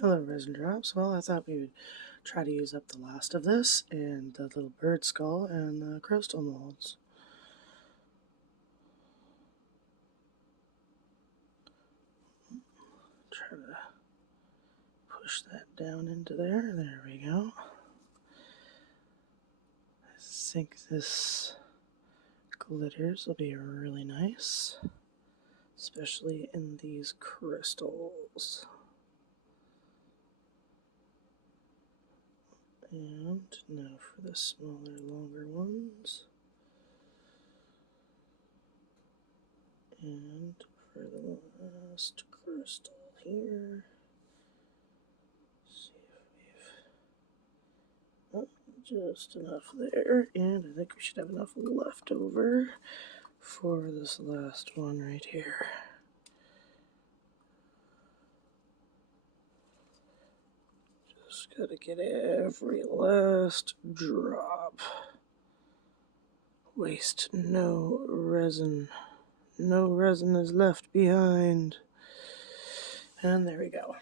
Hello, resin drops. Well, I thought we would try to use up the last of this and the little bird skull and the crystal molds. Try to push that down into there. There we go. I think this glitters will be really nice, especially in these crystals. And now for the smaller, longer ones. And for the last crystal here. See if we've just enough there, and I think we should have enough left over for this last one right here. Just gotta get every last drop. Waste no resin. No resin is left behind. And there we go.